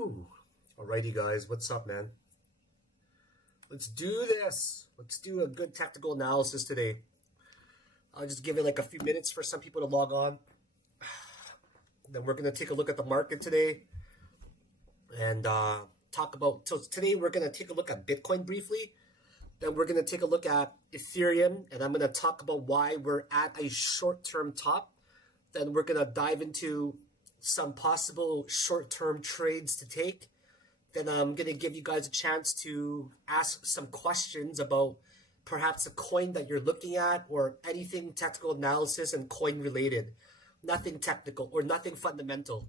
Woo! Alrighty, guys, what's up, man? Let's do this. Let's do a good tactical analysis today. I'll just give it like a few minutes for some people to log on. Then we're going to take a look at the market today and talk about. So today we're going to take a look at Bitcoin briefly. Then we're going to take a look at Ethereum, and I'm going to talk about why we're at a short-term top. Then we're going to dive into some possible short-term trades to take. Then I'm going to give you guys a chance to ask some questions about perhaps a coin that you're looking at or anything technical analysis and coin related. Nothing technical or nothing fundamental.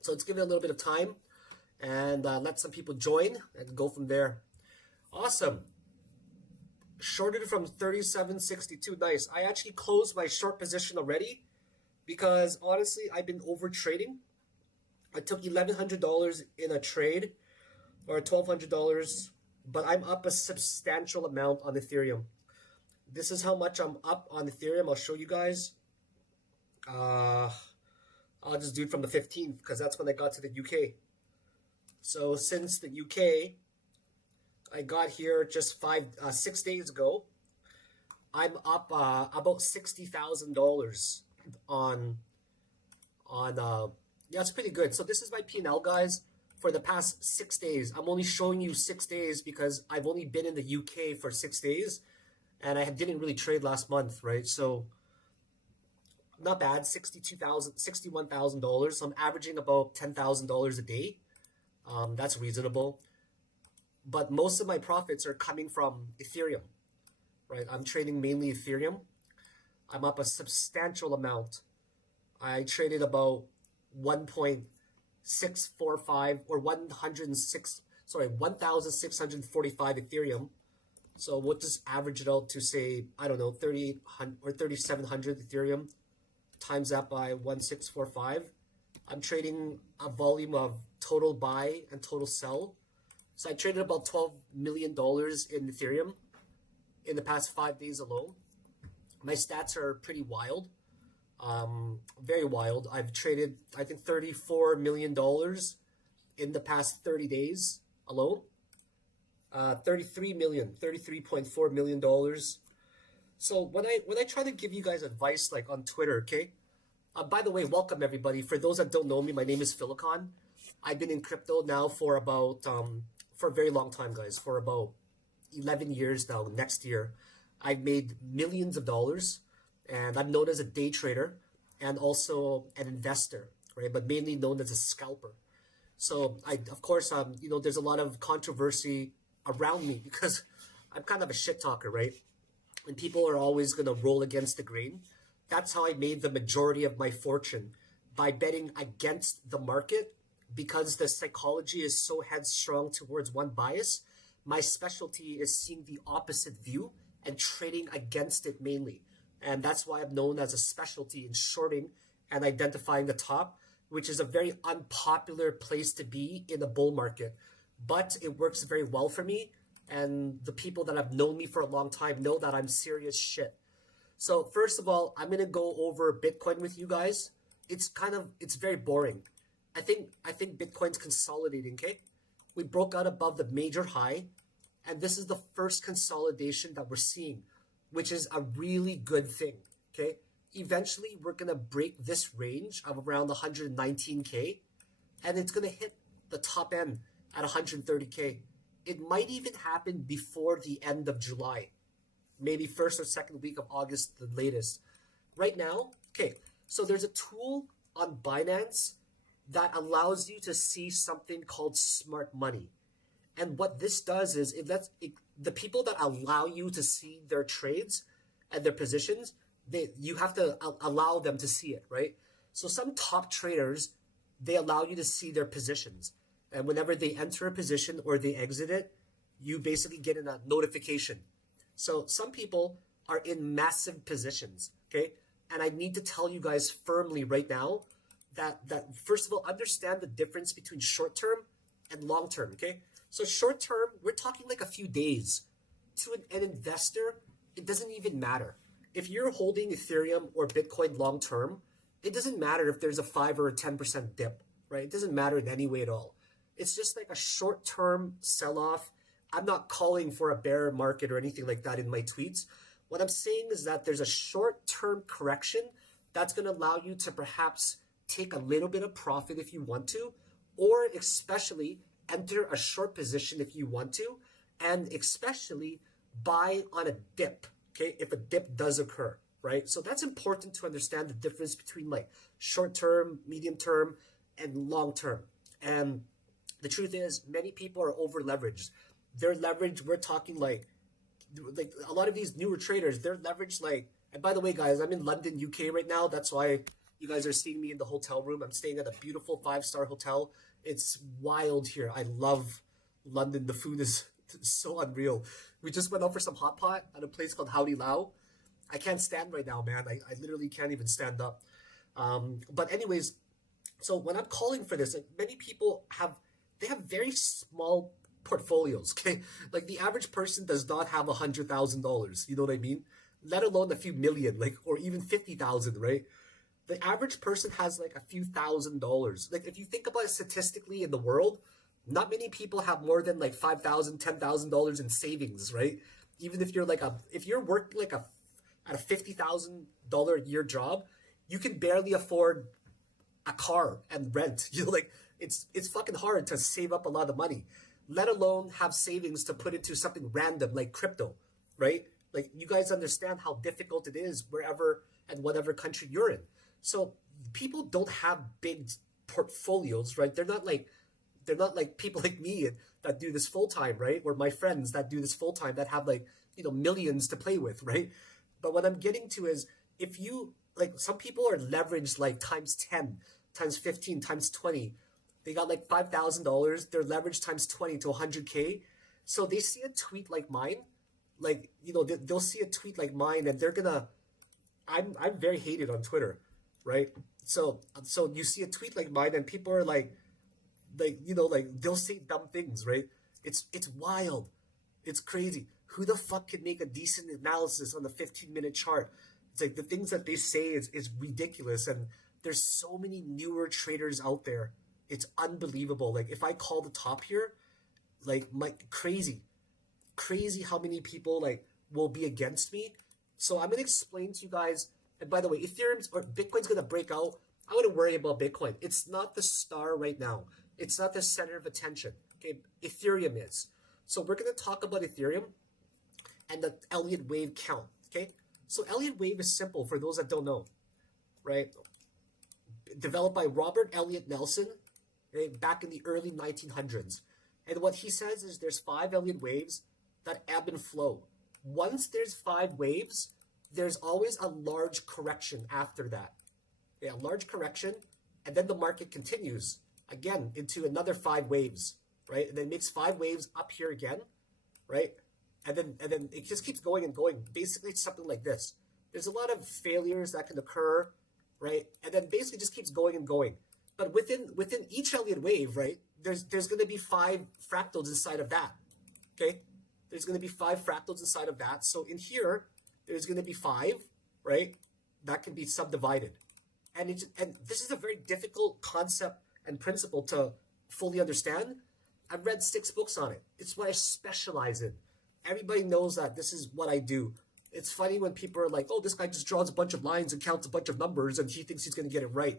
So let's give it a little bit of time and let some people join and go from there. Awesome. Shorted from 37.62. Nice. I actually closed my short position already because honestly, I've been over trading. I took $1,100 in a trade or $1,200, but I'm up a substantial amount on Ethereum. This is how much I'm up on Ethereum. I'll show you guys. I'll just do it from the 15th because that's when I got to the UK. So since the UK, I got here just 6 days ago. I'm up about $60,000 on yeah, it's pretty good. So this is my P&L, guys, for the past 6 days. I'm only showing you 6 days because I've only been in the UK for 6 days, and I didn't really trade last month, right? So not bad, $61,000. So I'm averaging about $10,000 a day. That's reasonable. But most of my profits are coming from Ethereum, right? I'm trading mainly Ethereum. I'm up a substantial amount. I traded about 1.645 or 1,645 Ethereum. So we'll just average it out to say, I don't know, 3,800 or 3,700 Ethereum. Times that by 1,645. I'm trading a volume of total buy and total sell. So I traded about $12 million in Ethereum in the past 5 days alone. My stats are pretty wild. Very wild. I've traded, I think, $34 million in the past 30 days alone. $33.4 million. So when I try to give you guys advice like on Twitter, okay? By the way, welcome everybody. For those that don't know me, my name is Philakone. I've been in crypto now for about for a very long time, guys. For about 11 years now. Next year, I've made millions of dollars, and I'm known as a day trader and also an investor, right? But mainly known as a scalper. So of course, there's a lot of controversy around me because I'm kind of a shit talker, right? And people are always going to roll against the grain. That's how I made the majority of my fortune, by betting against the market because the psychology is so headstrong towards one bias. My specialty is seeing the opposite view and trading against it mainly. And that's why I'm known as a specialty in shorting and identifying the top, which is a very unpopular place to be in a bull market. But it works very well for me. And the people that have known me for a long time know that I'm serious shit. So first of all, I'm going to go over Bitcoin with you guys. It's very boring. I think Bitcoin's consolidating, okay? We broke out above the major high, and this is the first consolidation that we're seeing, which is a really good thing, okay? Eventually, we're going to break this range of around 119K, and it's going to hit the top end at 130K. It might even happen before the end of July, maybe first or second week of August, the latest. Right now, okay, so there's a tool on Binance that allows you to see something called smart money. And what this does is the people that allow you to see their trades and their positions, you have to allow them to see it, right? So some top traders, they allow you to see their positions. And whenever they enter a position or they exit it, you basically get a notification. So some people are in massive positions, okay? And I need to tell you guys firmly right now that first of all, understand the difference between short-term and long-term, okay? So short-term, we're talking like a few days. To an investor, it doesn't even matter. If you're holding Ethereum or Bitcoin long-term, it doesn't matter if there's a 5 or a 10% dip, right? It doesn't matter in any way at all. It's just like a short-term sell-off. I'm not calling for a bear market or anything like that in my tweets. What I'm saying is that there's a short-term correction that's going to allow you to perhaps take a little bit of profit if you want to, or especially enter a short position if you want to, and especially buy on a dip, okay, if a dip does occur, right? So that's important to understand the difference between like short-term, medium-term, and long-term. And the truth is, many people are over-leveraged. They're leveraged, we're talking like a lot of these newer traders, they're leveraged like, and by the way, guys, I'm in London, UK right now. That's why you guys are seeing me in the hotel room. I'm staying at a beautiful 5-star hotel. It's wild here. I love London. The food is so unreal. We just went out for some hot pot at a place called Howdy Lao. I can't stand right now, man. I literally can't even stand up. But anyways, so when I'm calling for this, like many people they have very small portfolios, okay? Like the average person does not have $100,000, you know what I mean? Let alone a few million, like, or even 50,000, right? The average person has like a few $1,000s. Like if you think about it statistically in the world, not many people have more than like $5,000, $10,000 in savings, right? Even if you're if you're working like at a $50,000 a year job, you can barely afford a car and rent. You know, like it's fucking hard to save up a lot of money, let alone have savings to put into something random like crypto, right? Like you guys understand how difficult it is wherever and whatever country you're in. So people don't have big portfolios, right? They're not like people like me that do this full time, right? Or my friends that do this full time that have like, millions to play with, right? But what I'm getting to is if you like some people are leveraged like times 10, times 15, times 20. They got like $5,000. They're leveraged times 20 to 100K. So they see a tweet like mine, like, they'll see a tweet like mine and they're gonna, I'm very hated on Twitter, right? So you see a tweet like mine and people are like they'll say dumb things, right? It's wild. It's crazy. Who the fuck can make a decent analysis on the 15-minute chart? It's like the things that they say is ridiculous. And there's so many newer traders out there. It's unbelievable. Like if I call the top here, like crazy how many people like will be against me. So I'm gonna explain to you guys. And by the way, Ethereum's or Bitcoin's gonna break out. I wouldn't worry about Bitcoin. It's not the star right now. It's not the center of attention. Okay, Ethereum is. So we're gonna talk about Ethereum and the Elliott wave count. Okay, so Elliott wave is simple for those that don't know, right? Developed by Robert Elliott Nelson, right, back in the early 1900s. And what he says is there's 5 Elliott waves that ebb and flow. Once there's 5 waves, there's always a large correction after that. Yeah, a large correction, and then the market continues again into another 5 waves, right? And then makes 5 waves up here again, right? And then it just keeps going and going. Basically, it's something like this. There's a lot of failures that can occur, right? And then basically just keeps going and going. But within each Elliott wave, right, there's going to be 5 fractals inside of that, okay? There's going to be 5 fractals inside of that. So in here, there's going to be 5, right? That can be subdivided. And this is a very difficult concept and principle to fully understand. I've read 6 books on it. It's what I specialize in. Everybody knows that this is what I do. It's funny when people are like, oh, this guy just draws a bunch of lines and counts a bunch of numbers and he thinks he's going to get it right.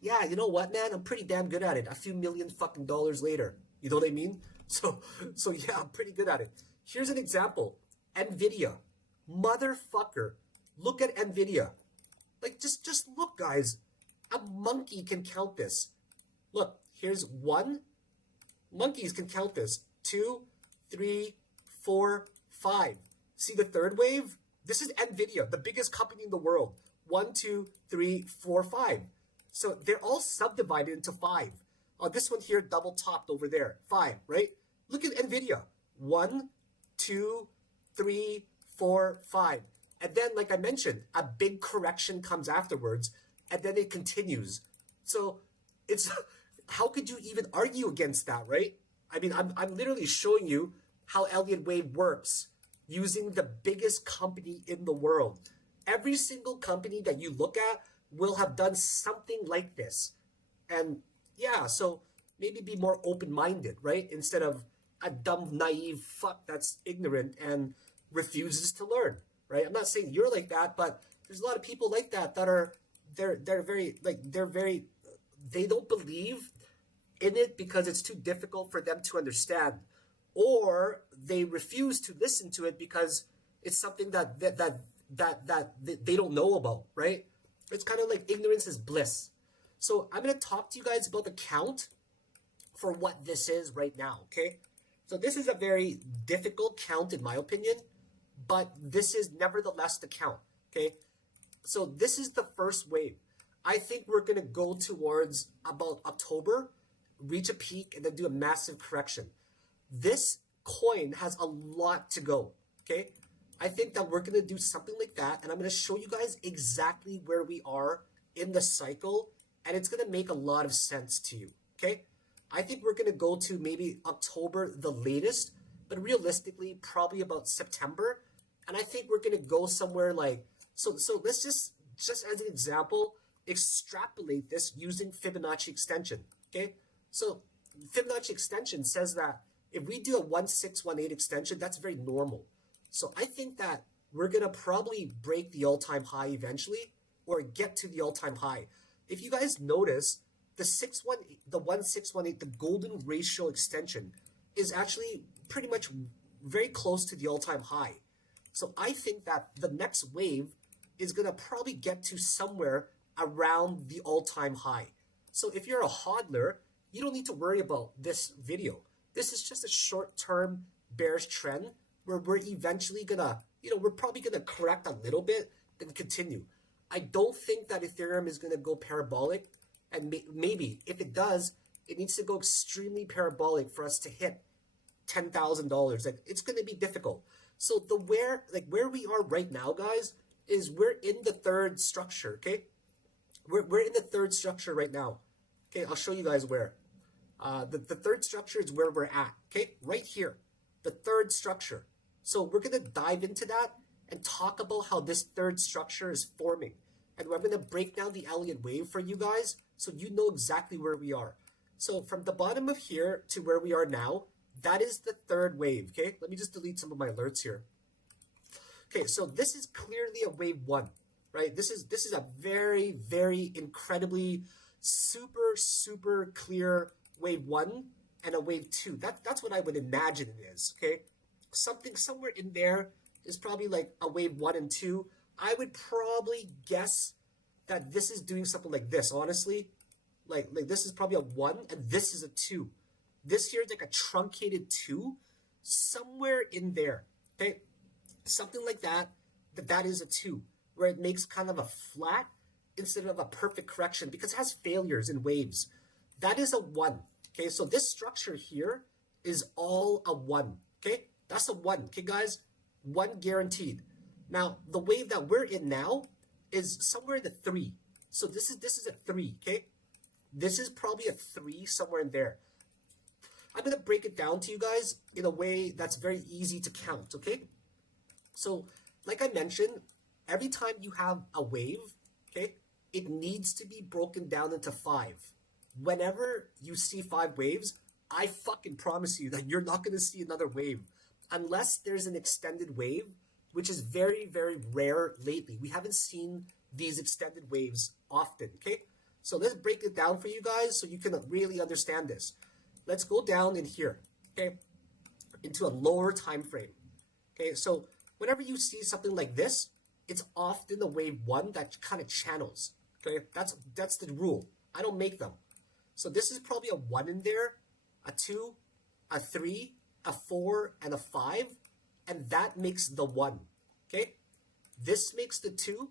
Yeah, you know what, man? I'm pretty damn good at it. A few million fucking dollars later. You know what I mean? So yeah, I'm pretty good at it. Here's an example. NVIDIA. Motherfucker. Look at NVIDIA. Like, just look, guys. A monkey can count this. Look, here's 1. Monkeys can count this. 2, 3, 4, 5. See the third wave? This is NVIDIA, the biggest company in the world. 1, 2, 3, 4, 5. So they're all subdivided into 5. This one here double topped over there. 5, right? Look at NVIDIA. 1, 2, 3, 4, 5. And then, like I mentioned, a big correction comes afterwards, and then it continues. So it's how could you even argue against that, right? I mean, I'm literally showing you how Elliott wave works using the biggest company in the world. Every single company that you look at will have done something like this. And yeah, so, maybe be more open-minded, right? Instead of a dumb, naive fuck that's ignorant and refuses to learn, right? I'm not saying you're like that, but there's a lot of people like that that are they're very like they're very they don't believe in it because it's too difficult for them to understand, or they refuse to listen to it because it's something that they don't know about, right? It's kind of like ignorance is bliss. So I'm going to talk to you guys about the count for what this is right now, okay? So this is a very difficult count in my opinion, but this is nevertheless the count, okay? So this is the first wave. I think we're going to go towards about October, reach a peak, and then do a massive correction. This coin has a lot to go, okay? I think that we're going to do something like that, and I'm going to show you guys exactly where we are in the cycle, and it's going to make a lot of sense to you, okay? I think we're going to go to maybe October the latest, but realistically, probably about September, and I think we're going to go somewhere like, so let's just as an example, extrapolate this using Fibonacci extension, okay? So Fibonacci extension says that if we do a 1618 extension, that's very normal. So I think that we're going to probably break the all-time high eventually or get to the all-time high. If you guys notice, the 1618, the golden ratio extension is actually pretty much very close to the all-time high. So I think that the next wave is going to probably get to somewhere around the all-time high. So if you're a hodler, you don't need to worry about this video. This is just a short-term bearish trend where we're eventually gonna, we're probably gonna correct a little bit, then continue. I don't think that Ethereum is gonna go parabolic, and maybe if it does, it needs to go extremely parabolic for us to hit $10,000. Like, it's gonna be difficult. So where we are right now, guys, is we're in the third structure. Okay, we're in the third structure right now. Okay, I'll show you guys where. The third structure is where we're at. Okay, right here, the third structure. So we're going to dive into that and talk about how this third structure is forming. And we're going to break down the Elliott wave for you guys so you know exactly where we are. So from the bottom of here to where we are now, that is the third wave, okay? Let me just delete some of my alerts here. Okay, so this is clearly a wave one, right? This is a very, very incredibly super clear wave one and a wave two. That's what I would imagine it is, okay? Something somewhere in there is probably like a wave 1 and 2. I would probably guess that this is doing something like this, honestly. Like this is probably a 1 and this is a 2. This here is like a truncated 2, somewhere in there, okay? Something like that is a 2, where it makes kind of a flat instead of a perfect correction because it has failures in waves. That is a 1, okay? So this structure here is all a 1, okay? That's a 1, okay, guys? 1 guaranteed. Now, the wave that we're in now is somewhere in the 3. So this is a 3, okay? This is probably a 3 somewhere in there. I'm going to break it down to you guys in a way that's very easy to count, okay? So, like I mentioned, every time you have a wave, okay, it needs to be broken down into 5. Whenever you see 5 waves, I fucking promise you that you're not going to see another wave unless there's an extended wave, which is very, very rare lately. We haven't seen these extended waves often, okay? So let's break it down for you guys so you can really understand this. Let's go down in here, okay, into a lower time frame. Okay, so whenever you see something like this, it's often a wave 1 that kind of channels, okay? That's the rule. I don't make them. So this is probably a 1 in there, a 2, a 3, a 4, and a 5, and that makes the 1, okay? This makes the 2,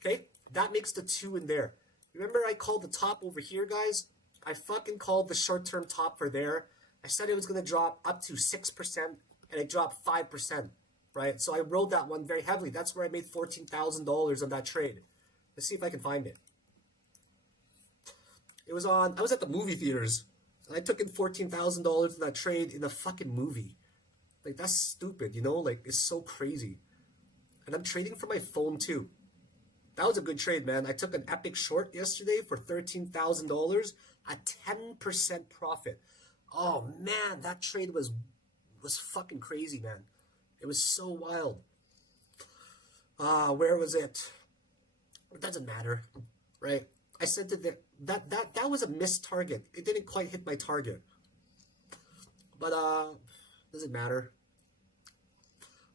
okay? That makes the 2 in there. Remember I called the top over here, guys? I fucking called the short-term top for there. I said it was going to drop up to 6%, and it dropped 5%, right? So I rode that one very heavily. That's where I made $14,000 on that trade. Let's see if I can find it. I was at the movie theaters. I took in $14,000 in that trade in a fucking movie. Like, that's stupid, you know? Like, it's so crazy. And I'm trading from my phone, too. That was a good trade, man. I took an epic short yesterday for $13,000. a 10% profit. Oh man, that trade was fucking crazy, man. It was so wild. Where was it? It doesn't matter, right? I said that was a missed target. It didn't quite hit my target. But doesn't matter.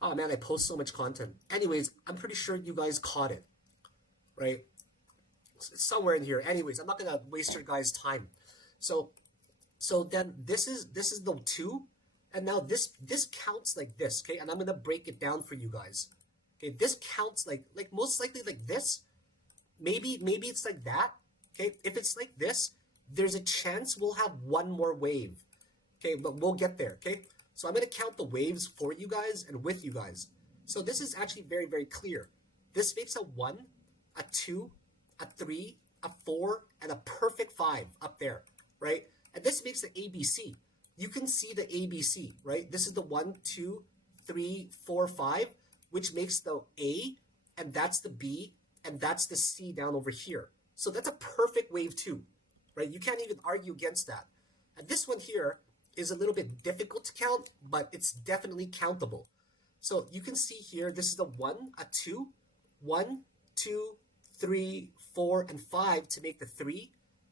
Oh man, I post so much content. Anyways, I'm pretty sure you guys caught it, right? It's somewhere in here. Anyways, I'm not gonna waste your guys' time. So then this is the 2, and now this counts like this, okay? And I'm gonna break it down for you guys. Okay, this counts like most likely like this. Maybe it's like that. Okay, if it's like this, there's a chance we'll have one more wave. Okay, but we'll get there. Okay, so I'm gonna count the waves for you guys and with you guys. So this is actually very, very clear. This makes a 1, a 2, a 3, a 4, and a perfect 5 up there, right? And this makes the ABC. You can see the ABC, right? This is the 1, 2, 3, 4, 5, which makes the A, and that's the B, and that's the C down over here. So that's a perfect wave 2, right? You can't even argue against that. And this one here is a little bit difficult to count, but it's definitely countable. So you can see here, this is the 1, a 2, 1, 2, 3, 4, and 5 to make the 3,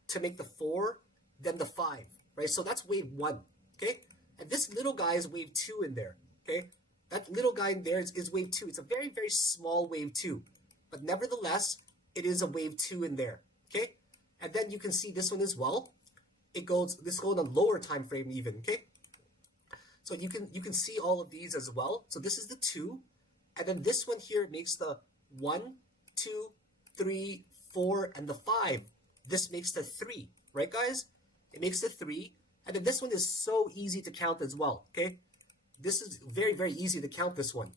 to make the 4, then the 5, right? So that's wave 1, okay? And this little guy is wave 2 in there, okay? That little guy in there is wave 2. It's a very, very small wave 2. But nevertheless, it is a wave 2 in there, okay? And then you can see this one as well. This goes on a lower time frame even, okay? So you can see all of these as well. So this is the 2, and then this one here makes the 1, 2, 3, 4, and the 5. This makes the 3, right, guys? It makes the 3, and then this one is so easy to count as well, okay? This is very, very easy to count this one.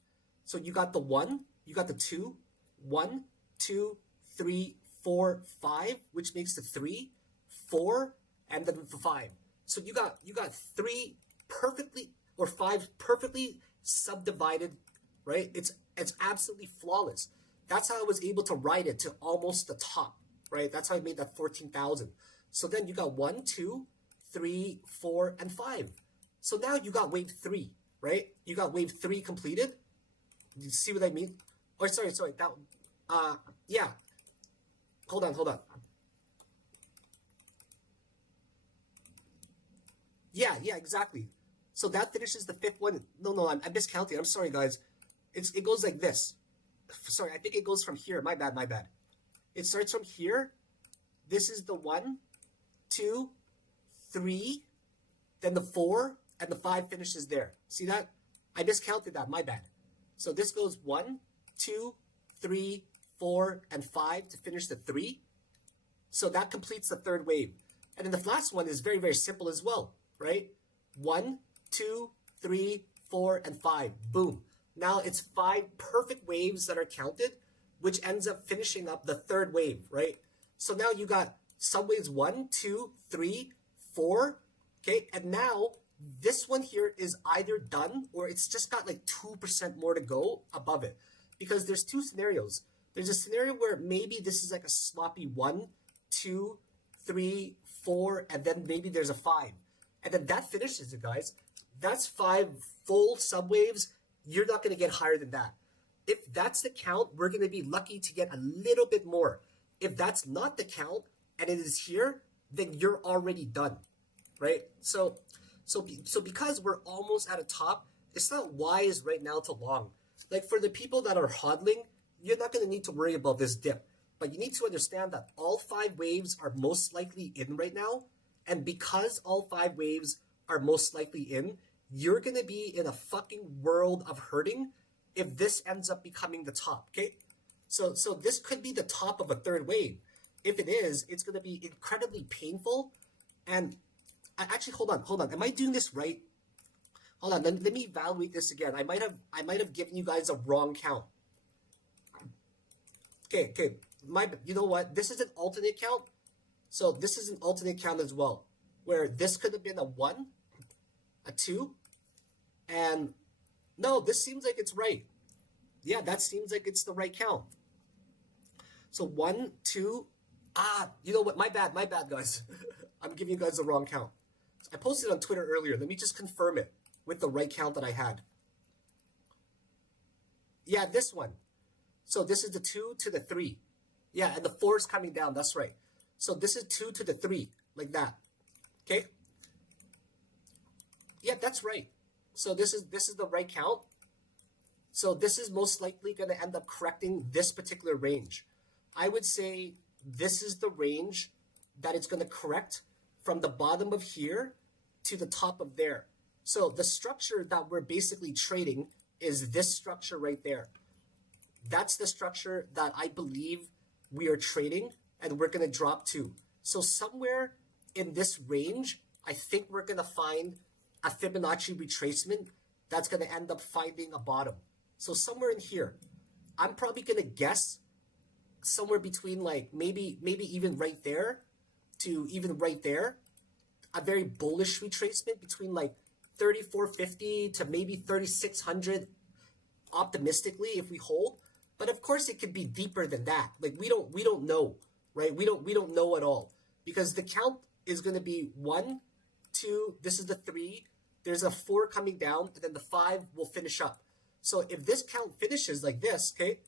So you got the 1, you got the 2, 1, 2, 3, 4, 5, which makes the 3, 4, and then the 5. So you got 3 perfectly, or 5 perfectly subdivided, right? It's absolutely flawless. That's how I was able to ride it to almost the top, right? That's how I made that 14,000. So then you got 1, 2, 3, 4, and 5. So now you got wave 3, right? You got wave 3 completed. You see what I mean? Or sorry, that yeah. Hold on. Yeah, exactly. So that finishes the 5th one. No, I'm miscounting. I'm sorry, guys. It goes like this. Sorry, I think it goes from here. My bad. It starts from here. This is the 1, 2, 3, then the 4, and the 5 finishes there. See that? I miscounted that. My bad. So this goes 1, 2, 3, 4, and 5 to finish the 3. So that completes the 3rd wave. And then the last one is very, very simple as well, right? 1, 2, 3, 4, and 5. Boom. Now it's 5 perfect waves that are counted, which ends up finishing up the 3rd wave, right? So now you got subwaves 1, 2, 3, 4, okay? And now this one here is either done or it's just got like 2% more to go above it. Because there's 2 scenarios. There's a scenario where maybe this is like a sloppy 1, 2, 3, 4, and then maybe there's a 5. And then that finishes it, guys. That's 5 full subwaves. You're not going to get higher than that. If that's the count, we're going to be lucky to get a little bit more. If that's not the count and it is here, then you're already done, right? So because we're almost at a top, it's not wise right now to long. Like for the people that are hodling, you're not going to need to worry about this dip. But you need to understand that all 5 waves are most likely in right now. And because all 5 waves are most likely in, you're going to be in a fucking world of hurting if this ends up becoming the top, okay? So this could be the top of a 3rd wave. If it is, it's going to be incredibly painful. And actually, hold on. Am I doing this right? Hold on. Let me evaluate this again. I might have given you guys a wrong count. Okay. You know what? This is an alternate count. So this is an alternate count as well, where this could have been a 1, a 2, and no, this seems like it's right. Yeah, that seems like it's the right count. So 1, 2, you know what? My bad, guys. I'm giving you guys the wrong count. I posted on Twitter earlier. Let me just confirm it with the right count that I had. Yeah, this one. So this is the 2 to the 3. Yeah, and the 4 is coming down. That's right. So this is 2 to the 3, like that. Okay? Yeah, that's right. So this is the right count. So this is most likely going to end up correcting this particular range. I would say this is the range that it's going to correct from the bottom of here to the top of there. So the structure that we're basically trading is this structure right there. That's the structure that I believe we are trading and we're going to drop to. So somewhere in this range, I think we're going to find a Fibonacci retracement that's going to end up finding a bottom. So somewhere in here, I'm probably going to guess somewhere between like maybe even right there to even right there, a very bullish retracement between like 3,450 to maybe 3,600 optimistically if we hold. But of course it could be deeper than that. Like we don't know, right? We don't know at all, because the count is going to be 1, 2, this is the 3, there's a 4 coming down, and then the 5 will finish up. So if this count finishes like this, okay,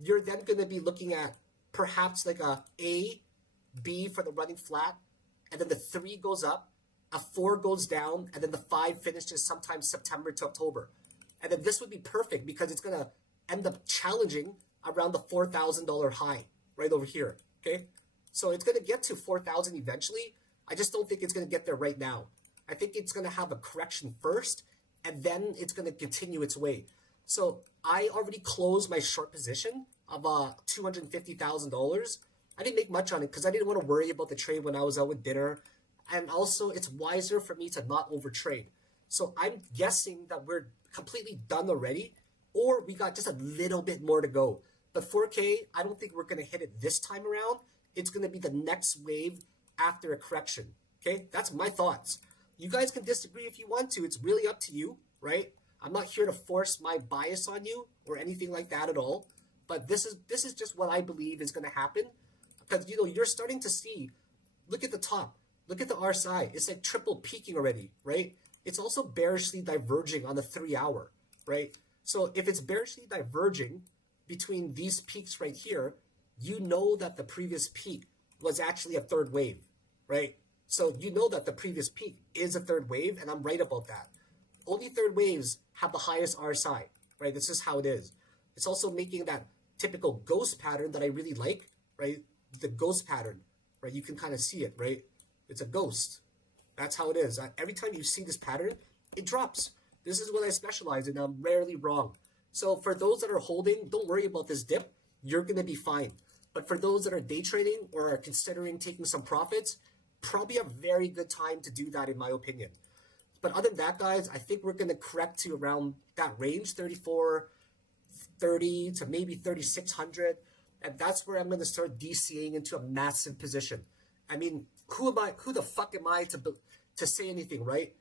you're then going to be looking at perhaps like a B for the running flat, and then the 3 goes up, a 4 goes down, and then the 5 finishes sometime September to October. And then this would be perfect because it's going to end up challenging around the $4,000 high right over here, okay? So it's going to get to 4,000 eventually. I just don't think it's going to get there right now. I think it's going to have a correction first, and then it's going to continue its way. So I already closed my short position of $250,000. I didn't make much on it because I didn't want to worry about the trade when I was out with dinner. And also, it's wiser for me to not overtrade. So I'm guessing that we're completely done already, or we got just a little bit more to go. But 4K, I don't think we're going to hit it this time around. It's going to be the next wave after a correction. Okay, that's my thoughts. You guys can disagree if you want to. It's really up to you, right? I'm not here to force my bias on you or anything like that at all. But this is just what I believe is going to happen, because you're starting to see. Look at the top. Look at the RSI. It's like triple peaking already, right? It's also bearishly diverging on the 3-hour, right? So if it's bearishly diverging between these peaks right here, you know that the previous peak was actually a third wave, right? So you know that the previous peak is a third wave, and I'm right about that. Only third waves have the highest RSI, right? This is how it is. It's also making that typical ghost pattern that I really like, right? The ghost pattern, right? You can kind of see it, right? It's a ghost. That's how it is. Every time you see this pattern, it drops. This is what I specialize in. I'm rarely wrong. So for those that are holding, don't worry about this dip. You're going to be fine. But for those that are day trading or are considering taking some profits, probably a very good time to do that, in my opinion. But other than that, guys, I think we're going to correct to around that range, 3,430 to maybe 3,600. And that's where I'm going to start DCing into a massive position. I mean, who the fuck am I to say anything, right?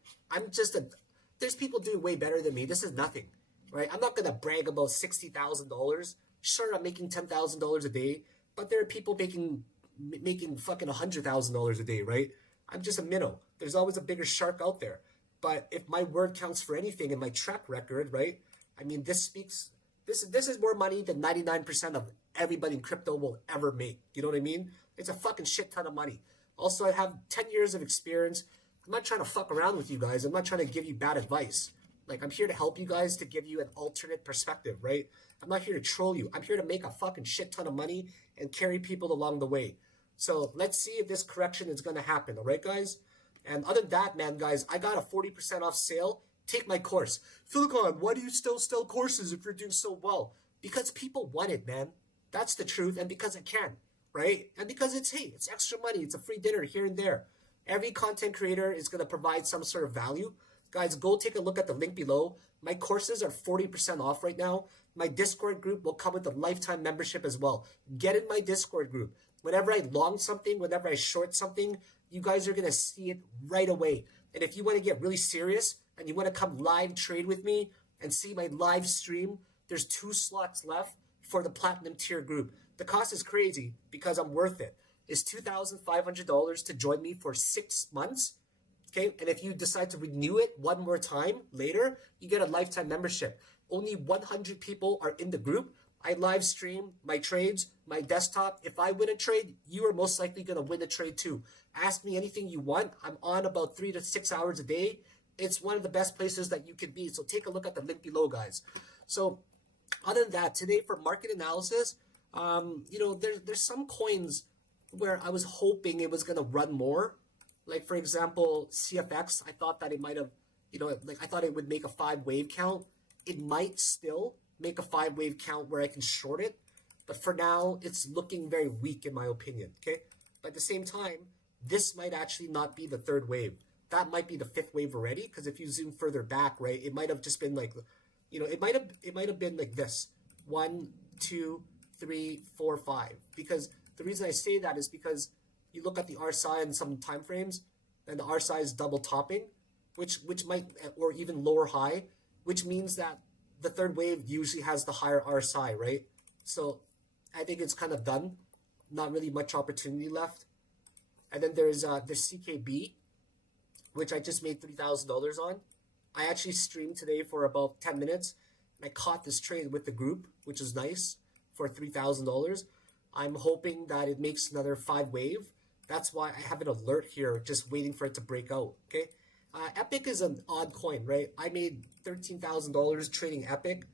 There's people doing way better than me. This is nothing, right? I'm not going to brag about $60,000. Sure, I'm making $10,000 a day, but there are people making fucking $100,000 a day, right? I'm just a minnow. There's always a bigger shark out there. But if my word counts for anything in my track record, right? I mean, this is more money than 99% of everybody in crypto will ever make. You know what I mean? It's a fucking shit ton of money. Also, I have 10 years of experience. I'm not trying to fuck around with you guys. I'm not trying to give you bad advice. Like, I'm here to help you guys, to give you an alternate perspective, right? I'm not here to troll you. I'm here to make a fucking shit ton of money and carry people along the way. So let's see if this correction is going to happen. All right, guys? And other than that, man, guys, I got a 40% off sale. Take my course. Philakone, why do you still sell courses if you're doing so well? Because people want it, man. That's the truth. And because I can, right? And because it's extra money. It's a free dinner here and there. Every content creator is going to provide some sort of value. Guys, go take a look at the link below. My courses are 40% off right now. My Discord group will come with a lifetime membership as well. Get in my Discord group. Whenever I long something, whenever I short something, you guys are going to see it right away. And if you want to get really serious and you want to come live trade with me and see my live stream, there's 2 slots left for the platinum tier group. The cost is crazy because I'm worth it. is $2,500 to join me for 6 months. Okay, and if you decide to renew it one more time later, you get a lifetime membership. Only 100 people are in the group. I live stream my trades, my desktop. If I win a trade, you are most likely going to win a trade too. Ask me anything you want. I'm on about 3 to 6 hours a day. It's one of the best places that you can be. So take a look at the link below, guys. So other than that, today for market analysis, there's some coins where I was hoping it was going to run more. Like, for example, CFX, I thought that it might have, I thought it would make a 5-wave count. It might still make a 5-wave count where I can short it. But for now, it's looking very weak in my opinion, okay? But at the same time, this might actually not be the 3rd wave. That might be the 5th wave already, because if you zoom further back, right, it might have just been like, it might have been like this. 1, 2, 3, 4, 5. Because the reason I say that is because you look at the RSI in some time frames, and the RSI is double topping, which might, or even lower high, which means that the 3rd wave usually has the higher RSI, right? So I think it's kind of done. Not really much opportunity left. And then there's CKB, which I just made $3,000 on. I actually streamed today for about 10 minutes, and I caught this trade with the group, which is nice, for $3,000. I'm hoping that it makes another 5-wave. That's why I have an alert here, just waiting for it to break out, okay? Epic is an odd coin, right? I made $13,000 trading Epic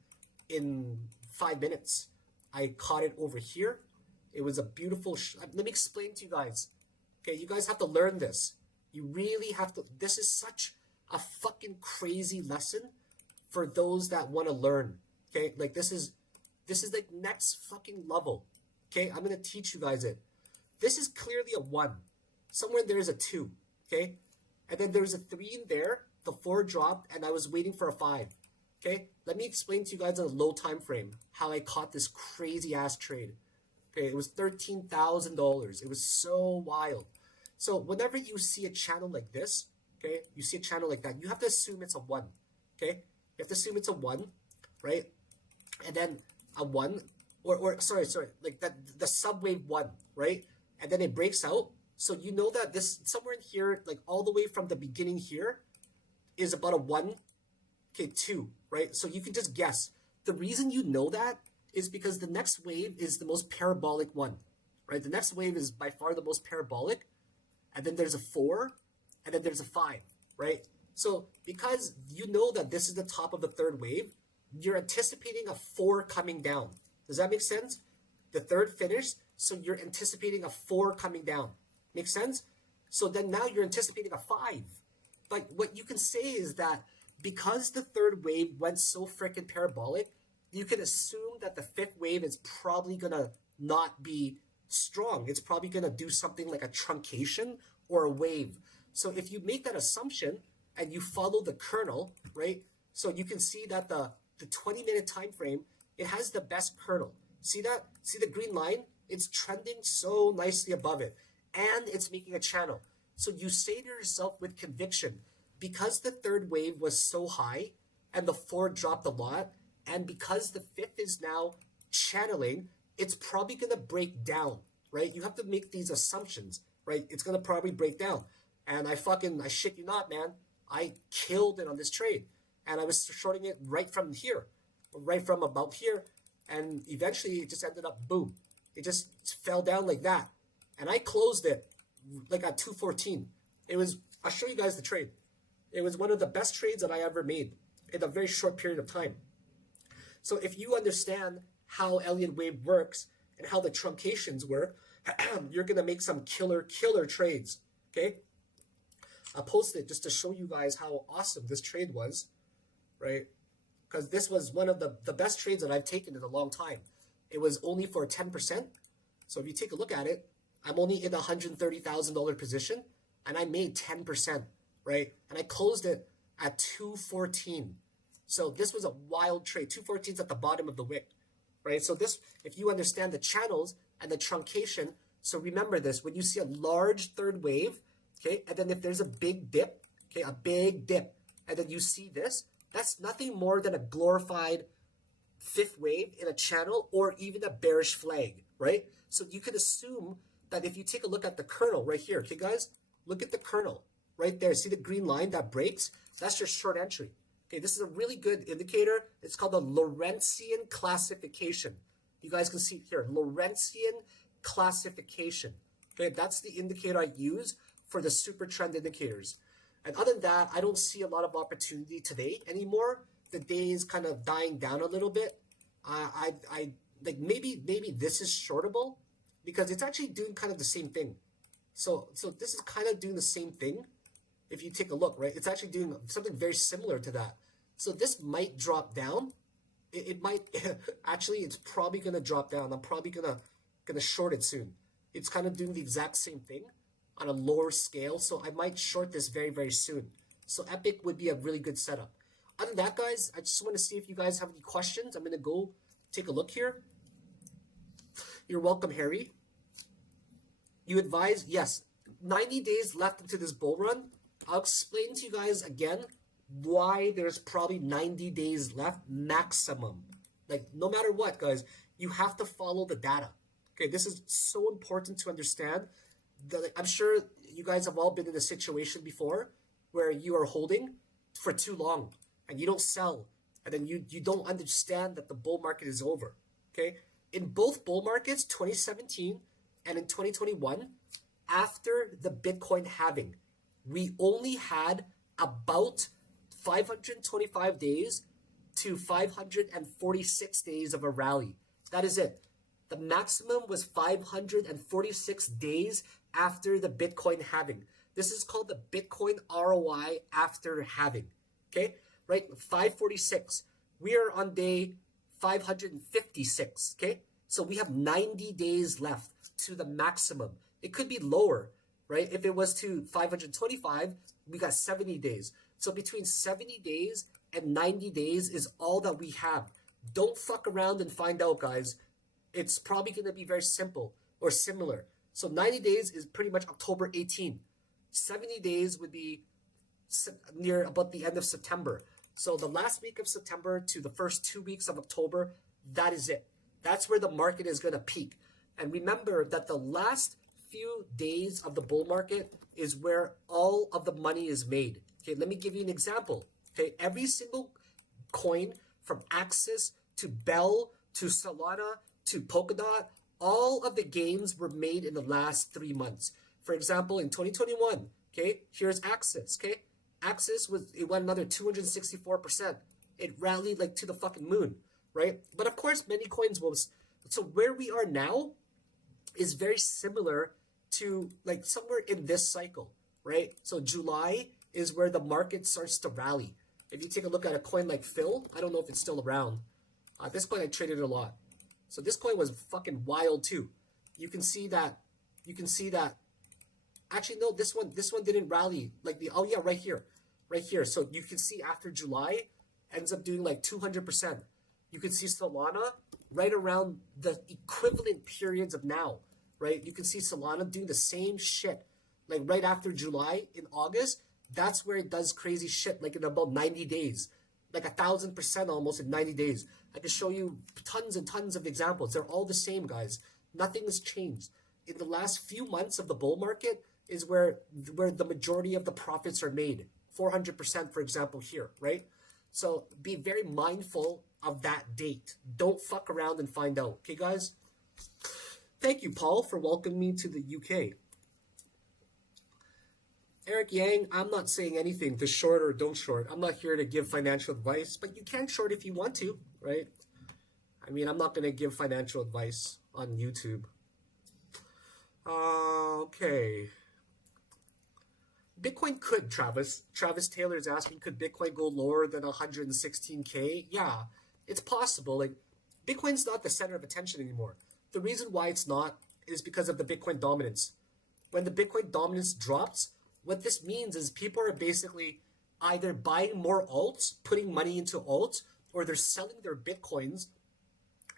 in 5 minutes. I caught it over here. It was a beautiful, let me explain to you guys. Okay, you guys have to learn this. You really have to, this is such a fucking crazy lesson for those that want to learn, okay? Like this is like next fucking level, okay? I'm going to teach you guys it. This is clearly a 1. Somewhere there is a 2, okay? And then there's a 3 in there. The 4 dropped, and I was waiting for a 5, okay? Let me explain to you guys on a low time frame how I caught this crazy-ass trade. Okay, it was $13,000. It was so wild. So whenever you see a channel like this, okay, you see a channel like that, you have to assume it's a 1, okay? You have to assume it's a 1, right? And then a 1, or sorry, like that, the subwave 1, right? And then it breaks out. So you know that this, somewhere in here, like all the way from the beginning here, is about a 1, okay, 2, right? So you can just guess. The reason you know that is because the next wave is the most parabolic one, right? The next wave is by far the most parabolic. And then there's a 4, and then there's a 5, right? So because you know that this is the top of the 3rd wave, you're anticipating a 4 coming down. Does that make sense? The 3rd finished, so you're anticipating a 4 coming down. Make sense? So then now you're anticipating a 5. But what you can say is that because the 3rd wave went so freaking parabolic, you can assume that the 5th wave is probably going to not be strong. It's probably going to do something like a truncation or a wave. So if you make that assumption and you follow the kernel, right? So you can see that the 20-minute time frame, it has the best kernel. See that? See the green line? It's trending so nicely above it, and it's making a channel. So you say to yourself with conviction, because the 3rd wave was so high and the 4 dropped a lot, and because the 5th is now channeling, it's probably going to break down, right? You have to make these assumptions, right? It's going to probably break down. And I shit you not, man. I killed it on this trade. And I was shorting it right from here, right from about here. And eventually it just ended up, boom. It just fell down like that. And I closed it like at 214. I'll show you guys the trade. It was one of the best trades that I ever made in a very short period of time. So if you understand how Elliott wave works and how the truncations work, you're going to make some killer trades, okay? I posted it just to show you guys how awesome this trade was, right? Because this was one of the best trades that I've taken in a long time. It was only for 10%. So if you take a look at it, I'm only in a $130,000 position, and I made 10%, right? And I closed it at 214. So this was a wild trade. 214 is at the bottom of the wick, right? So this, if you understand the channels and the truncation, so remember this, when you see a large 3rd wave, okay, and then if there's a big dip, okay, a big dip, and then you see this, that's nothing more than a glorified 5th wave in a channel or even a bearish flag, right? So you can assume that if you take a look at the kernel right here, okay guys, look at the kernel right there. See the green line that breaks? That's your short entry. Okay, this is a really good indicator. It's called the Lorentzian classification. You guys can see it here, Lorentzian classification. Okay, that's the indicator I use for the super trend indicators. And other than that, I don't see a lot of opportunity today anymore. The day is kind of dying down a little bit. I like maybe this is shortable because it's actually doing kind of the same thing. So this is kind of doing the same thing. If you take a look, right, it's actually doing something very similar to that. So this might drop down. It might actually, it's probably gonna drop down. I'm probably gonna short it soon. It's kind of doing the exact same thing on a lower scale. So I might short this very, very soon. So Epic would be a really good setup. Other than that, guys, I just want to see if you guys have any questions. I'm gonna go take a look here. You're welcome, Harry. You advise, yes, 90 days left into this bull run. I'll explain to you guys again why there's probably 90 days left maximum. Like, no matter what, guys, you have to follow the data. Okay, this is so important to understand. I'm sure you guys have all been in a situation before where you are holding for too long and you don't sell, and then you don't understand that the bull market is over. Okay, in both bull markets, 2017 and in 2021, after the Bitcoin halving, we only had about 525 days to 546 days of a rally. That is it. The maximum was 546 days after the Bitcoin halving. This is called the Bitcoin ROI after halving. Okay, right? 546. We are on day 556. Okay, so we have 90 days left to the maximum. It could be lower, right? If it was to 525, we got 70 days. So between 70 days and 90 days is all that we have. Don't fuck around and find out, guys. It's probably going to be very simple or similar. So 90 days is pretty much October 18. 70 days would be near about the end of September. So the last week of September to the first 2 weeks of October, that is it. That's where the market is going to peak. And remember that the last few days of the bull market is where all of the money is made. Okay, let me give you an example. Okay, every single coin from Axis to Bell to Solana to Polkadot, all of the gains were made in the last 3 months. For example, in 2021, okay, here's Axis, okay? Axis it went another 264%. It rallied like to the fucking moon, right? But of course, many coins will. So where we are now is very similar to like somewhere in this cycle, right? So July is where the market starts to rally. If you take a look at a coin like Phil, I don't know if it's still around. This coin I traded a lot. So this coin was fucking wild too. You can see that. Actually, no, this one didn't rally like the. Oh yeah, right here. So you can see after July, ends up doing like 200%. You can see Solana right around the equivalent periods of now, right? You can see Solana doing the same shit, like right after July in August. That's where it does crazy shit, like in about 90 days, like 1,000% almost in 90 days. I can show you tons and tons of examples. They're all the same, guys. Nothing has changed. In the last few months of the bull market is where the majority of the profits are made. 400%, for example, here, right? So be very mindful of that date. Don't fuck around and find out. Okay, guys? Thank you, Paul, for welcoming me to the UK. Eric Yang, I'm not saying anything to short or don't short. I'm not here to give financial advice, but you can short if you want to, right? I mean, I'm not going to give financial advice on YouTube. Okay. Bitcoin could, Travis. Travis Taylor is asking, could Bitcoin go lower than 116K? Yeah, it's possible. Like, Bitcoin's not the center of attention anymore. The reason why it's not is because of the Bitcoin dominance. When the Bitcoin dominance drops, what this means is people are basically either buying more alts, putting money into alts, or they're selling their Bitcoins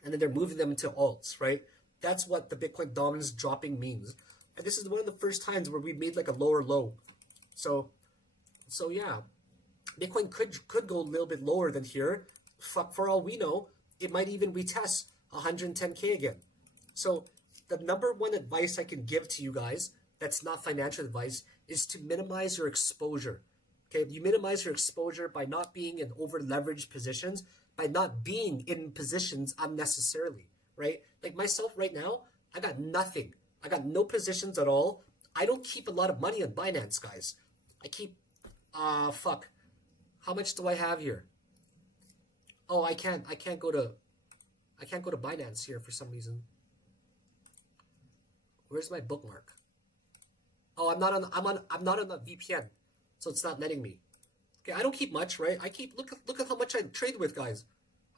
and then they're moving them into alts, right? That's what the Bitcoin dominance dropping means. And this is one of the first times where we made like a lower low. So yeah, Bitcoin could go a little bit lower than here. For all we know, it might even retest 110K again. So the number one advice I can give to you guys that's not financial advice is to minimize your exposure. Okay, you minimize your exposure by not being in over leveraged positions, by not being in positions unnecessarily, right? Like myself right now, I got nothing. I got no positions at all. I don't keep a lot of money on Binance, guys. I keep, fuck. How much do I have here? Oh, I can't go to Binance here for some reason. Where's my bookmark? Oh, I'm not on the VPN, so it's not letting me. Okay, I don't keep much, right? I keep look at how much I trade with, guys.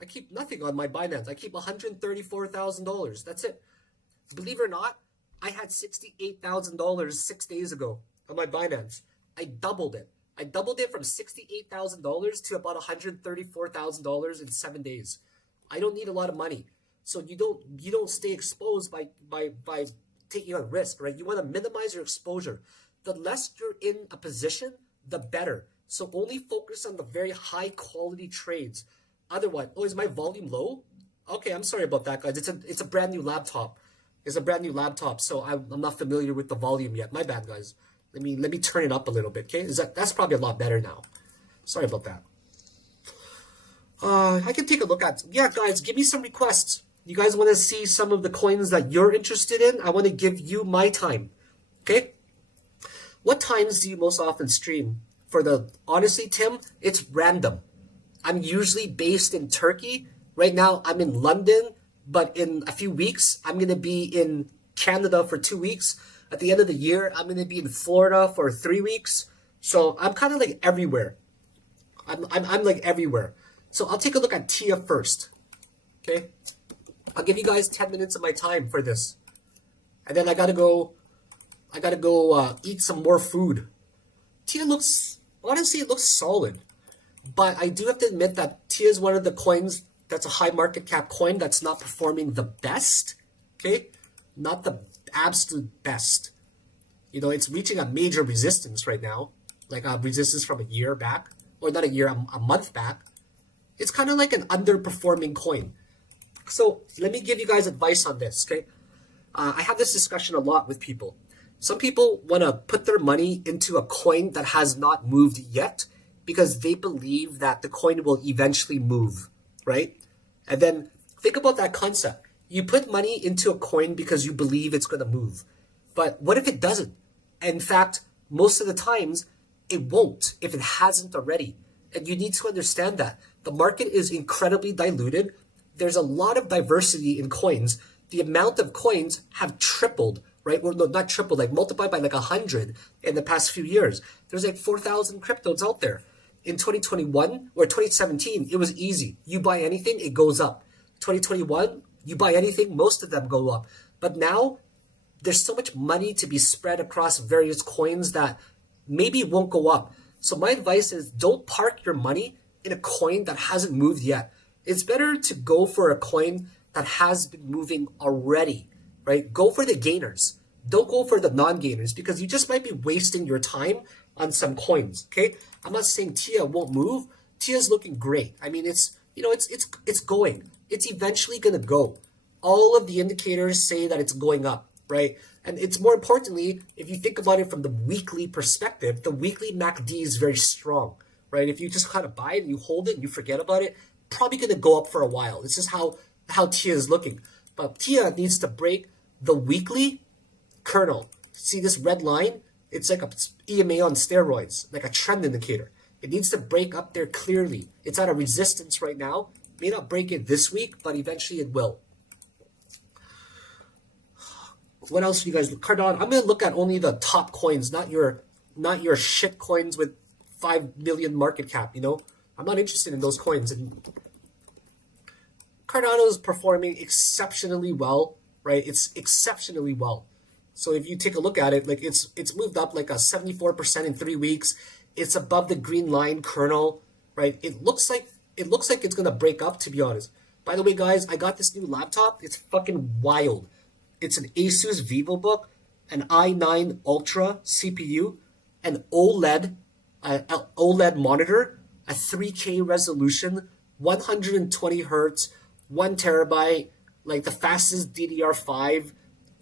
I keep nothing on my Binance. I keep $134,000. That's it. Believe it or not, I had $68,000 6 days ago on my Binance. I doubled it. I doubled it from $68,000 to about $134,000 in 7 days. I don't need a lot of money, so you don't stay exposed by taking on risk, right? You want to minimize your exposure. The less you're in a position, the better. So only focus on the very high quality trades. Otherwise, is my volume low? Okay, I'm sorry about that, guys. It's a brand new laptop. It's a brand new laptop, so I'm not familiar with the volume yet. My bad, guys. Let me turn it up a little bit, okay? That's probably a lot better now. Sorry about that. I can take a look at. Yeah, guys, give me some requests. You guys want to see some of the coins that you're interested in? I want to give you my time, okay? What times do you most often stream? Honestly, Tim, it's random. I'm usually based in Turkey. Right now, I'm in London, but in a few weeks, I'm going to be in Canada for 2 weeks. At the end of the year, I'm going to be in Florida for 3 weeks. So I'm kind of like everywhere. I'm like everywhere. So I'll take a look at TIA first, okay? I'll give you guys 10 minutes of my time for this. And then I gotta go eat some more food. TIA honestly, it looks solid. But I do have to admit that TIA is one of the coins that's a high market cap coin that's not performing the best, okay? Not the absolute best. You know, it's reaching a major resistance right now, like a resistance from a year back, or not a year, a month back. It's kind of like an underperforming coin. So let me give you guys advice on this, okay? I have this discussion a lot with people. Some people want to put their money into a coin that has not moved yet because they believe that the coin will eventually move, right? And then think about that concept. You put money into a coin because you believe it's going to move. But what if it doesn't? In fact, most of the times, it won't if it hasn't already. And you need to understand that. The market is incredibly diluted. There's a lot of diversity in coins. The amount of coins have tripled, right? Well, no, not tripled, like multiplied by like 100 in the past few years. There's like 4,000 cryptos out there. In 2021 or 2017, it was easy. You buy anything, it goes up. 2021, you buy anything, most of them go up. But now, there's so much money to be spread across various coins that maybe won't go up. So my advice is don't park your money in a coin that hasn't moved yet. It's better to go for a coin that has been moving already, right? Go for the gainers. Don't go for the non-gainers because you just might be wasting your time on some coins, okay? I'm not saying TIA won't move. TIA's looking great. I mean, it's going. It's eventually going to go. All of the indicators say that it's going up, right? And it's more importantly, if you think about it from the weekly perspective, the weekly MACD is very strong, right? If you just kind of buy it and you hold it and you forget about it, probably going to go up for a while. This is how TIA is looking. But TIA needs to break the weekly kernel. See this red line? It's like a EMA on steroids, like a trend indicator. It needs to break up there clearly. It's at a resistance right now. May not break it this week, but eventually it will. What else do you guys look? Cardano. I'm going to look at only the top coins, not your shit coins with 5 million market cap, you know? I'm not interested in those coins. And Cardano is performing exceptionally well, right? It's exceptionally well. So if you take a look at it, like it's moved up like a 74% in 3 weeks. It's above the green line kernel, right? It looks like it's gonna break up, to be honest. By the way, guys, I got this new laptop. It's fucking wild. It's an Asus VivoBook, an i9 Ultra CPU, an OLED monitor, a 3K resolution, 120 hertz, 1 terabyte, like the fastest DDR5,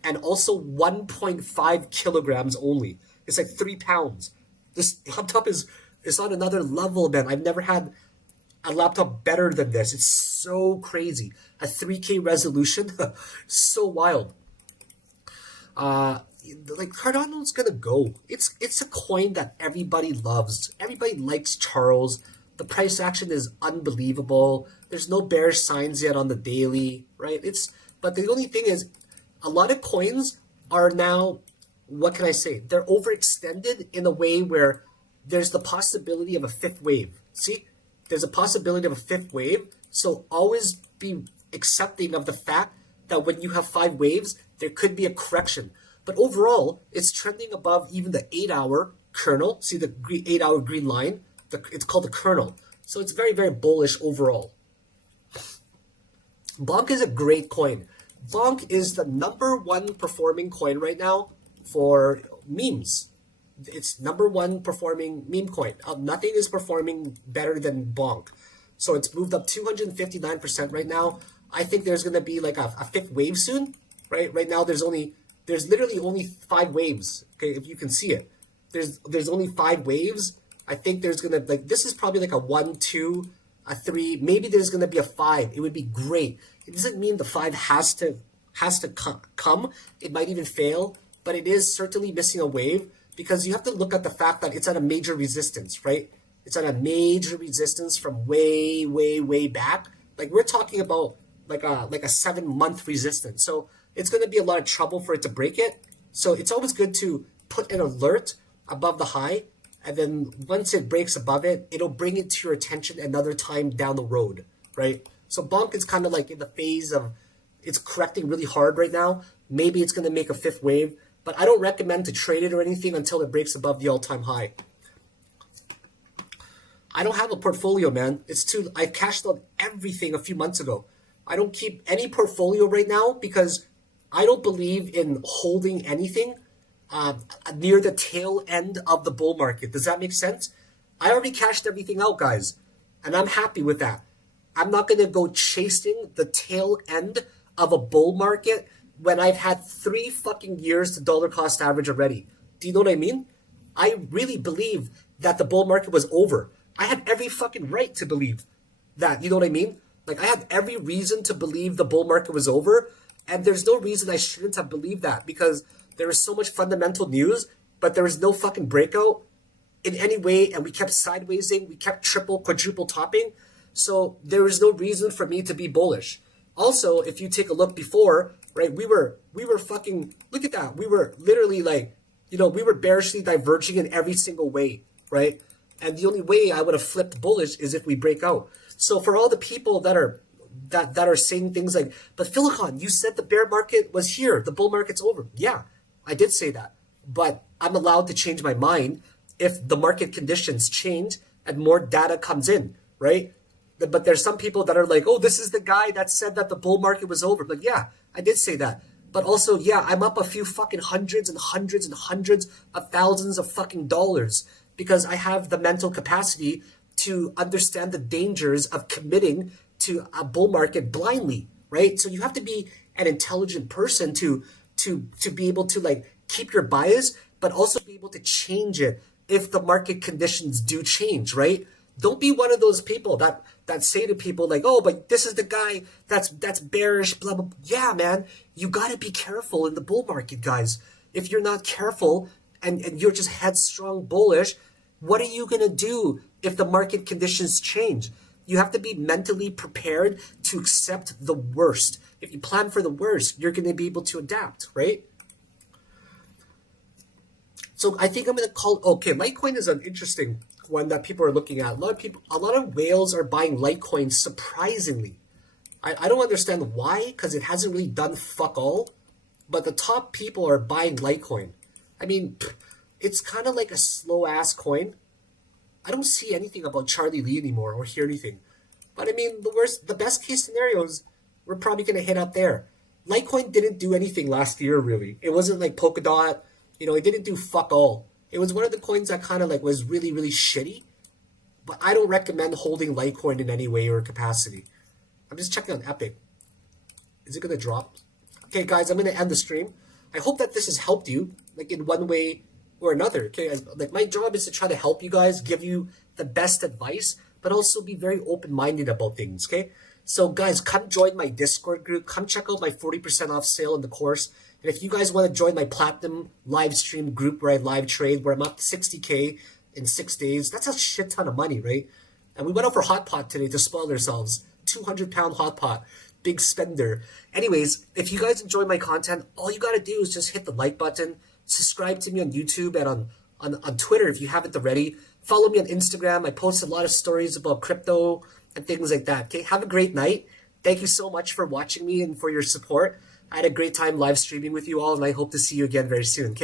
and also 1.5 kilograms only. It's like 3 pounds. This laptop is on another level, man. I've never had a laptop better than this. It's so crazy. A 3K resolution, so wild. Like Cardano's gonna go. It's a coin that everybody loves. Everybody likes Charles. The price action is unbelievable. There's no bearish signs yet on the daily, right? But the only thing is, a lot of coins are now, what can I say? They're overextended in a way where there's the possibility of a fifth wave. See, there's a possibility of a fifth wave. So always be accepting of the fact that when you have 5 waves, there could be a correction. But overall, it's trending above even the 8-hour kernel. See the 8-hour green line? It's called the kernel. So it's very, very bullish overall. Bonk is a great coin. Bonk is the #1 performing coin right now for memes. It's #1 performing meme coin. Nothing is performing better than Bonk. So it's moved up 259% right now. I think there's going to be like a fifth wave soon, right? Right now there's literally only 5 waves. Okay, if you can see it. There's only 5 waves. I think there's going to, like, this is probably like a 1, 2, a 3, maybe there's going to be a 5. It would be great. It doesn't mean the 5 has to come. It might even fail, but it is certainly missing a wave because you have to look at the fact that it's at a major resistance, right? It's at a major resistance from way, way, way back. Like we're talking about like a 7-month resistance. So it's going to be a lot of trouble for it to break it. So it's always good to put an alert above the high. And then once it breaks above it, it'll bring it to your attention another time down the road, right? So Bonk is kind of like in the phase of, it's correcting really hard right now. Maybe it's going to make a fifth wave, but I don't recommend to trade it or anything until it breaks above the all-time high. I don't have a portfolio, man. I cashed out everything a few months ago. I don't keep any portfolio right now because I don't believe in holding anything near the tail end of the bull market. Does that make sense? I already cashed everything out, guys, and I'm happy with that. I'm not going to go chasing the tail end of a bull market when I've had 3 fucking years to dollar cost average already. Do you know what I mean? I really believe that the bull market was over. I had every fucking right to believe that. You know what I mean? Like, I had every reason to believe the bull market was over, and there's no reason I shouldn't have believed that because there was so much fundamental news, but there was no fucking breakout in any way, and we kept sidewaysing, we kept triple, quadruple topping, so there was no reason for me to be bullish. Also, if you take a look before, right, we were fucking, look at that, we were literally like, we were bearishly diverging in every single way, right? And the only way I would have flipped bullish is if we break out. So for all the people that are saying things like, but Philakone, you said the bear market was here, the bull market's over. Yeah, I did say that, but I'm allowed to change my mind if the market conditions change and more data comes in, right? But there's some people that are like, oh, this is the guy that said that the bull market was over. Like, yeah, I did say that. But also, yeah, I'm up a few fucking hundreds and hundreds and hundreds of thousands of fucking dollars because I have the mental capacity to understand the dangers of committing to a bull market blindly, right? So you have to be an intelligent person to be able to like keep your bias, but also be able to change it if the market conditions do change, right? Don't be one of those people that say to people like, oh, but this is the guy that's bearish, blah, blah. Yeah, man, you got to be careful in the bull market, guys. If you're not careful and you're just headstrong bullish, what are you going to do if the market conditions change? You have to be mentally prepared to accept the worst. If you plan for the worst, you're going to be able to adapt, right? So I think I'm going to call, okay, Litecoin is an interesting one that people are looking at. A lot of whales are buying Litecoin surprisingly. I don't understand why, because it hasn't really done fuck all, but the top people are buying Litecoin. I mean, it's kind of like a slow-ass coin. I don't see anything about Charlie Lee anymore or hear anything. But I mean, the best case scenarios, we're probably going to hit up there. Litecoin didn't do anything last year, really. It wasn't like Polkadot. It didn't do fuck all. It was one of the coins that kind of like was really, really shitty. But I don't recommend holding Litecoin in any way or capacity. I'm just checking on Epic. Is it going to drop? Okay, guys, I'm going to end the stream. I hope that this has helped you, like in one way or another. Okay, like my job is to try to help you guys, give you the best advice, but also be very open minded about things. Okay, so guys, come join my Discord group. Come check out my 40% off sale in the course. And if you guys want to join my platinum live stream group where I live trade, where I'm up to 60K in 6 days, that's a shit ton of money, right? And we went out for hot pot today to spoil ourselves. 200-pound hot pot, big spender. Anyways, if you guys enjoy my content, all you gotta do is just hit the like button, subscribe to me on YouTube and on Twitter if you haven't already. Follow me on Instagram. I post a lot of stories about crypto and things like that. Okay, have a great night. Thank you so much for watching me and for your support. I had a great time live streaming with you all, and I hope to see you again very soon. Okay.